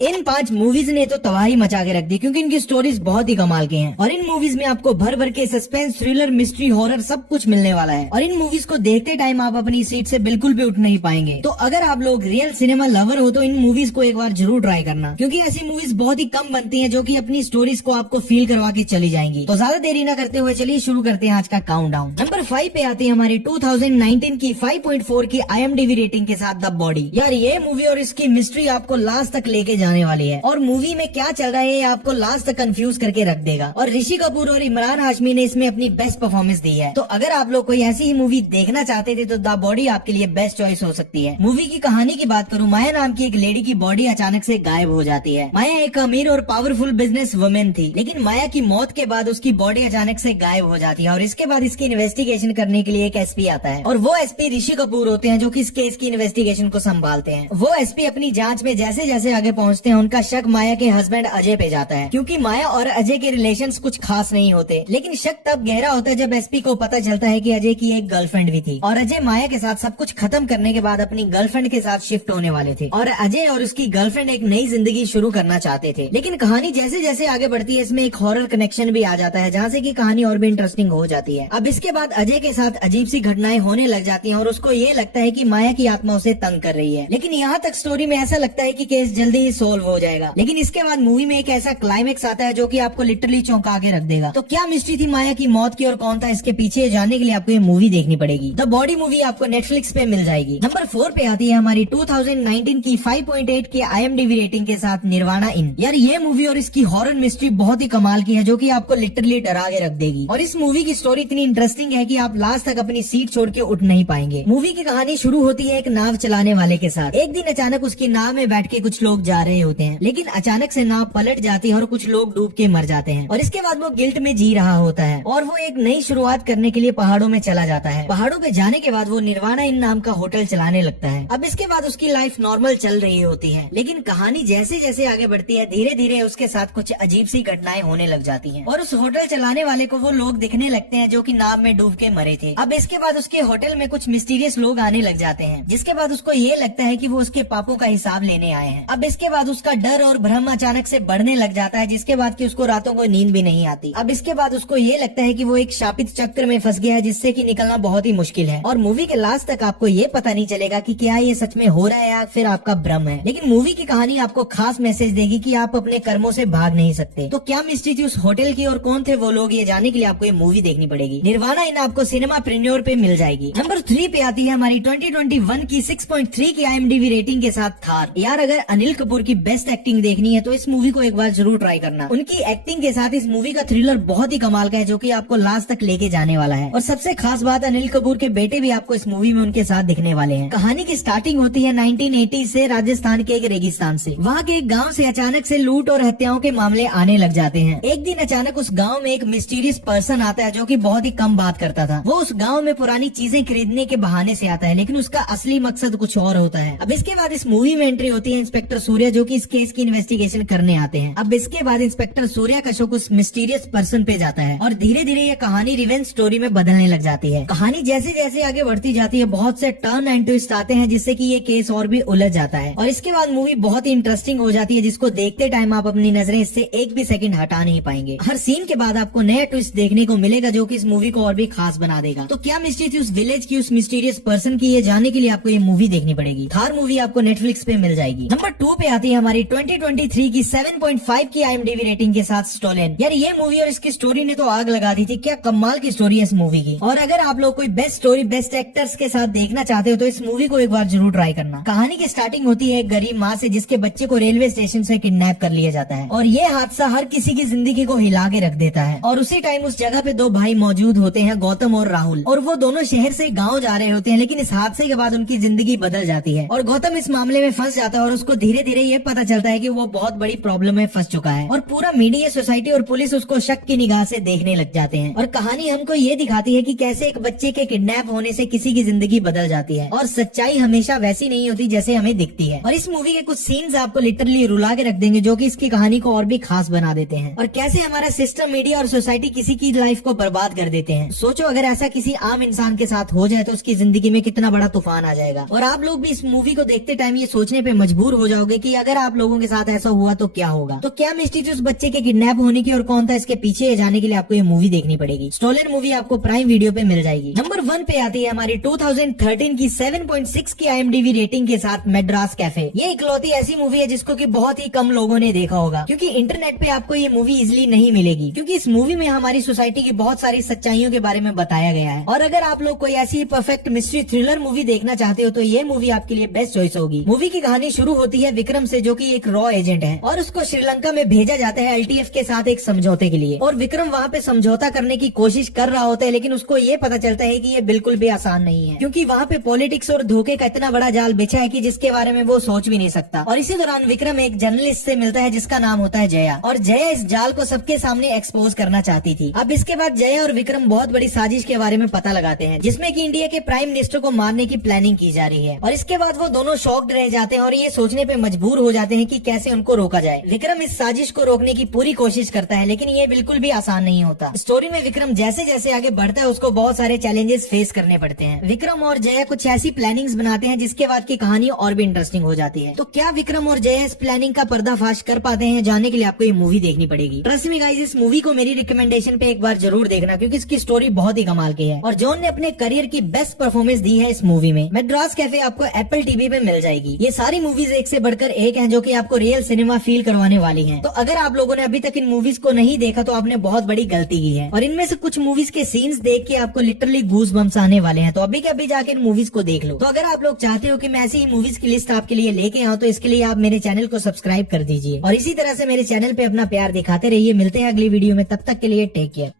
इन 5 movies ने तो तबाही मचा के रख दी क्योंकि इनकी स्टोरीज बहुत ही कमाल की हैं और इन मूवीज में आपको भर भर के सस्पेंस, थ्रिलर, मिस्ट्री, हॉरर सब कुछ मिलने वाला है और इन मूवीज को देखते टाइम आप अपनी सीट से बिल्कुल भी उठ नहीं पाएंगे। तो अगर आप लोग रियल सिनेमा लवर हो तो इन मूवीज को एक बार जरूर ट्राई करना क्योंकि ऐसी मूवीज बहुत ही कम बनती हैं जो कि अपनी स्टोरीज को आपको फील करवा के चली जाएंगी। तो ज्यादा देरी न करते हुए चलिए शुरू करते हैं आज का काउंटडाउन। नंबर 5 पे आती है हमारी 2019 की 5.4 की IMDb रेटिंग के साथ द बॉडी। यार ये मूवी और इसकी मिस्ट्री आपको लास्ट तक लेके जाने वाली है और मूवी में क्या चल रहा है ये आपको लास्ट तक कंफ्यूज करके रख देगा और ऋषि कपूर और इमरान हाशमी ने इसमें अपनी बेस्ट परफॉर्मेंस दी है। तो अगर आप लोग कोई ऐसी ही मूवी देखना चाहते थे तो द बॉडी आपके लिए बेस्ट चॉइस हो सकती है। मूवी की कहानी की बात करूं, माया नाम की एक लेडी की बॉडी अचानक से गायब हो जाती है। माया एक अमीर और पावरफुल बिजनेस वुमेन थी, लेकिन माया की मौत के बाद उसकी बॉडी अचानक से गायब हो जाती है और इसके बाद इसकी इन्वेस्टिगेशन करने के लिए एक एसपी आता है और वो एसपी ऋषि कपूर होते हैं जो कि इस केस की इन्वेस्टिगेशन को संभालते हैं। वो एसपी अपनी जांच में जैसे जैसे आगे पहुंचते हैं उनका शक माया के हस्बैंड अजय पे जाता है क्योंकि माया और अजय के रिलेशंस कुछ खास नहीं होते। लेकिन शक तब गहरा होता है जब एसपी को पता चलता है कि अजय की एक गर्लफ्रेंड भी थी और अजय माया के साथ सब कुछ खत्म करने के बाद अपनी गर्लफ्रेंड के साथ शिफ्ट होने वाले थे और अजय और उसकी गर्लफ्रेंड एक नई जिंदगी शुरू करना चाहते थे। लेकिन कहानी जैसे जैसे आगे बढ़ती है इसमें एक हॉरर कनेक्शन भी आ जाता है जहाँ से की कहानी और भी इंटरेस्टिंग हो जाती है। अब इसके बाद अजय के साथ अजीब सी घटनाएं होने लग जाती हैं और उसको ये लगता है कि माया की आत्मा उसे तंग कर रही है। लेकिन यहाँ तक स्टोरी में ऐसा लगता है कि केस जल्दी ही सोल्व हो जाएगा। लेकिन इसके बाद मूवी में एक ऐसा क्लाइमेक्स आता है जो कि आपको लिटरली चौंका के रख देगा। तो क्या मिस्ट्री थी माया की मौत की और कौन था इसके पीछे, जानने के लिए आपको ये मूवी देखनी पड़ेगी। द बॉडी मूवी आपको नेटफ्लिक्स पे मिल जाएगी। नंबर 4 पे आती है हमारी 2019 की 5.8 की IMDb रेटिंग के साथ निर्वाणा इन। यार ये मूवी और इसकी हॉरर मिस्ट्री बहुत ही कमाल की है जो कि आपको लिटरली डरा के रख देगी और इस मूवी की स्टोरी इतनी इंटरेस्टिंग है कि आप लास्ट तक अपनी सीट छोड़ के उठ नहीं पाएंगे। मूवी की कहानी शुरू होती है एक नाव चलाने वाले के साथ। एक दिन अचानक उसकी नाव में बैठ के कुछ लोग जा रहे होते हैं, लेकिन अचानक से नाव पलट जाती है और कुछ लोग डूब के मर जाते हैं और इसके बाद वो गिल्ट में जी रहा होता है और वो एक नई शुरुआत करने के लिए पहाड़ों में चला जाता है। पहाड़ों पे जाने के बाद वो निर्वाणा इन नाम का होटल चलाने लगता है। अब इसके बाद उसकी लाइफ नॉर्मल चल रही होती है, लेकिन कहानी जैसे जैसे आगे बढ़ती है धीरे धीरे उसके साथ कुछ अजीब सी घटनाएं होने लग जाती हैं और उस होटल चलाने वाले को वो लोग दिखने लगते हैं जो कि नाव में डूब के मरे थे। अब इसके बाद उसके होटल में कुछ मिस्टीरियस लोग आने लग जाते हैं जिसके बाद उसको ये लगता है कि वो उसके पापों का हिसाब लेने आए हैं। अब इसके बाद उसका डर और भ्रम अचानक से बढ़ने लग जाता है जिसके बाद कि उसको रातों को नींद भी नहीं आती। अब इसके बाद उसको ये लगता है कि वो एक शापित चक्र में फंस गया है जिससे कि निकलना बहुत ही मुश्किल है और मूवी के लास्ट तक आपको ये पता नहीं चलेगा कि क्या ये सच में हो रहा है या फिर आपका भ्रम है। लेकिन मूवी की कहानी आपको खास मैसेज देगी कि आप अपने कर्मों से भाग नहीं सकते। तो क्या मिस्ट्री थी उस होटल की और कौन थे वो लोग, ये जानने के लिए आपको ये मूवी देखनी पड़ेगी। निर्वाणा इन आपको सिनेमा प्रीमियर पे मिल जाएगी। नंबर 3 पे आती है हमारी 2021 की 6.3 की IMDb रेटिंग के साथ थार। यार अगर अनिल कपूर की बेस्ट एक्टिंग देखनी है तो इस मूवी को एक बार जरूर ट्राई करना। उनकी एक्टिंग के साथ इस मूवी का थ्रिलर बहुत ही कमाल का है जो कि आपको लास्ट तक लेके जाने वाला है और सबसे खास बात अनिल कपूर के बेटे भी आपको इस मूवी में उनके साथ दिखने वाले हैं। कहानी की स्टार्टिंग होती है 1980 से राजस्थान के एक रेगिस्तान से। वहाँ के एक गाँव से अचानक से लूट और हत्याओं के मामले आने लग जाते हैं। एक दिन अचानक उस गाँव में एक मिस्टीरियस पर्सन आता है जो कि बहुत ही कम बात करता था। वो उस गाँव में पुरानी चीजें खरीदने के बहाने से आता है, लेकिन उसका असली मकसद कुछ और होता है। अब इसके बाद इस मूवी में एंट्री होती है इंस्पेक्टर सूर्या जो कि इस केस की इन्वेस्टिगेशन करने आते हैं। अब इसके बाद इंस्पेक्टर सूर्या का शक उस मिस्टीरियस पर्सन पे जाता है और धीरे धीरे ये कहानी रिवेंज स्टोरी में बदलने लग जाती है। कहानी जैसे जैसे आगे बढ़ती जाती है बहुत से टर्न एंड ट्विस्ट आते हैं जिससे कि ये केस और भी उलझ जाता है और इसके बाद मूवी बहुत ही इंटरेस्टिंग हो जाती है जिसको देखते टाइम आप अपनी नजरें इससे एक भी सेकंड हटा नहीं पाएंगे। हर सीन के बाद आपको नया ट्विस्ट देखने को मिलेगा जो कि इस मूवी को और भी खास बना देगा। तो क्या मिस्ट्री थी उस विलेज की, उस मिस्टीरियस पर्सन की, ये जानने के लिए आपको ये मूवी देखनी पड़ेगी। थार मूवी आपको नेटफ्लिक्स पे मिल जाएगी। नंबर 2 पे आती है हमारी 2023 की 7.5 की IMDb रेटिंग के साथ स्टोलन। यार ये मूवी और इसकी स्टोरी ने तो आग लगा दी थी। क्या कमाल की स्टोरी है इस मूवी की और अगर आप लोग कोई बेस्ट स्टोरी बेस्ट एक्टर्स के साथ देखना चाहते हो तो इस मूवी को एक बार जरूर ट्राई करना। कहानी की स्टार्टिंग होती है एक गरीब माँ से जिसके बच्चे को रेलवे स्टेशन से किडनैप कर लिया जाता है और ये हादसा हर किसी की जिंदगी को हिला के रख देता है और उसी टाइम उस जगह पे 2 भाई मौजूद होते हैं, गौतम और राहुल, और वो दोनों शहर से गाँव जा रहे होते हैं। लेकिन इस हादसे के बाद उनकी जिंदगी बदल जाती है और गौतम इस मामले में फंस जाता है और उसको धीरे धीरे ये पता चलता है कि वो बहुत बड़ी प्रॉब्लम में फंस चुका है और पूरा मीडिया, सोसाइटी और पुलिस उसको शक की निगाह से देखने लग जाते हैं। और कहानी हमको ये दिखाती है कि कैसे एक बच्चे के किडनैप होने से किसी की जिंदगी बदल जाती है और सच्चाई हमेशा वैसी नहीं होती जैसे हमें दिखती है। और इस मूवी के कुछ सीन्स आपको लिटरली रुला के रख देंगे जो कि इसकी कहानी को और भी खास बना देते हैं और कैसे हमारा सिस्टम, मीडिया और सोसाइटी किसी की लाइफ को बर्बाद कर देते हैं। सोचो अगर ऐसा किसी आम इंसान के साथ हो जाए तो उसकी जिंदगी में कितना बड़ा तूफान आ जाएगा। और आप लोग भी इस मूवी को देखते टाइम ये सोचने पे मजबूर हो जाओगे कि अगर अगर आप लोगों के साथ ऐसा हुआ तो क्या होगा। तो क्या मिस्ट्री थी उस बच्चे के किडनैप होने की और कौन था इसके पीछे, जाने के लिए आपको ये मूवी देखनी पड़ेगी। स्टोलन मूवी आपको प्राइम वीडियो पे मिल जाएगी। नंबर 1 पे आती है हमारी 2013 की 7.6 की IMDb रेटिंग के साथ मैड्रास कैफे। ये इकलौती ऐसी मूवी है जिसको कि बहुत ही कम लोगों ने देखा होगा, क्योंकि इंटरनेट पे आपको ये मूवी इजिली नहीं मिलेगी, क्योंकि इस मूवी में हमारी सोसाइटी की बहुत सारी सच्चाइयों के बारे में बताया गया है। और अगर आप लोग कोई ऐसी परफेक्ट मिस्ट्री थ्रिलर मूवी देखना चाहते हो तो ये मूवी आपके लिए बेस्ट चॉइस होगी। मूवी की कहानी शुरू होती है विक्रम से, जो कि एक रॉ एजेंट है और उसको श्रीलंका में भेजा जाता है LTF के साथ एक समझौते के लिए। और विक्रम वहाँ पे समझौता करने की कोशिश कर रहा होता है, लेकिन उसको ये पता चलता है कि ये बिल्कुल भी आसान नहीं है, क्योंकि वहाँ पे पॉलिटिक्स और धोखे का इतना बड़ा जाल बिछा है कि जिसके बारे में वो सोच भी नहीं सकता। और इसी दौरान विक्रम एक जर्नलिस्ट से मिलता है जिसका नाम होता है जया, और जया इस जाल को सबके सामने एक्सपोज करना चाहती थी। अब इसके बाद जया और विक्रम बहुत बड़ी साजिश के बारे में पता लगाते हैं, जिसमें कि इंडिया के प्राइम मिनिस्टर को मारने की प्लानिंग की जा रही है। और इसके बाद वो दोनों शॉक्ड रह जाते हैं और ये सोचने पे मजबूर हो जाते हैं कि कैसे उनको रोका जाए। विक्रम इस साजिश को रोकने की पूरी कोशिश करता है, लेकिन ये बिल्कुल भी आसान नहीं होता। स्टोरी में विक्रम जैसे जैसे आगे बढ़ता है उसको बहुत सारे चैलेंजेस फेस करने पड़ते हैं। विक्रम और जया कुछ ऐसी प्लानिंग्स बनाते हैं जिसके बाद की कहानी और भी इंटरेस्टिंग हो जाती है। तो क्या विक्रम और जया इस प्लानिंग का पर्दाफाश कर पाते हैं, जानने के लिए आपको ये मूवी देखनी पड़ेगी। ट्रस्ट मी गाइस, इस मूवी को मेरी रिकमेंडेशन पे एक बार जरूर देखना, क्योंकि इसकी स्टोरी बहुत ही कमाल की है और जॉन ने अपने करियर की बेस्ट परफॉर्मेंस दी है इस मूवी में। मैड्रास कैफे आपको एप्पल टीवी पे मिल जाएगी। ये सारी मूवीज एक से बढ़कर एक हैं, जो कि आपको रियल सिनेमा फील करवाने वाली हैं। तो अगर आप लोगों ने अभी तक इन मूवीज को नहीं देखा तो आपने बहुत बड़ी गलती की है। और इनमें से कुछ मूवीज के सीन्स देख के आपको लिटरली गूज बम्स आने वाले हैं। तो अभी के अभी जाके इन मूवीज को देख लो। तो अगर आप लोग चाहते हो कि मैं ऐसी ही मूवीज की लिस्ट आपके लिए लेके आऊँ, तो इसके लिए आप मेरे चैनल को सब्सक्राइब कर दीजिए और इसी तरह से मेरे चैनल पे अपना प्यार दिखाते रहिए। मिलते हैं अगली वीडियो में, तब तक के लिए टेक केयर।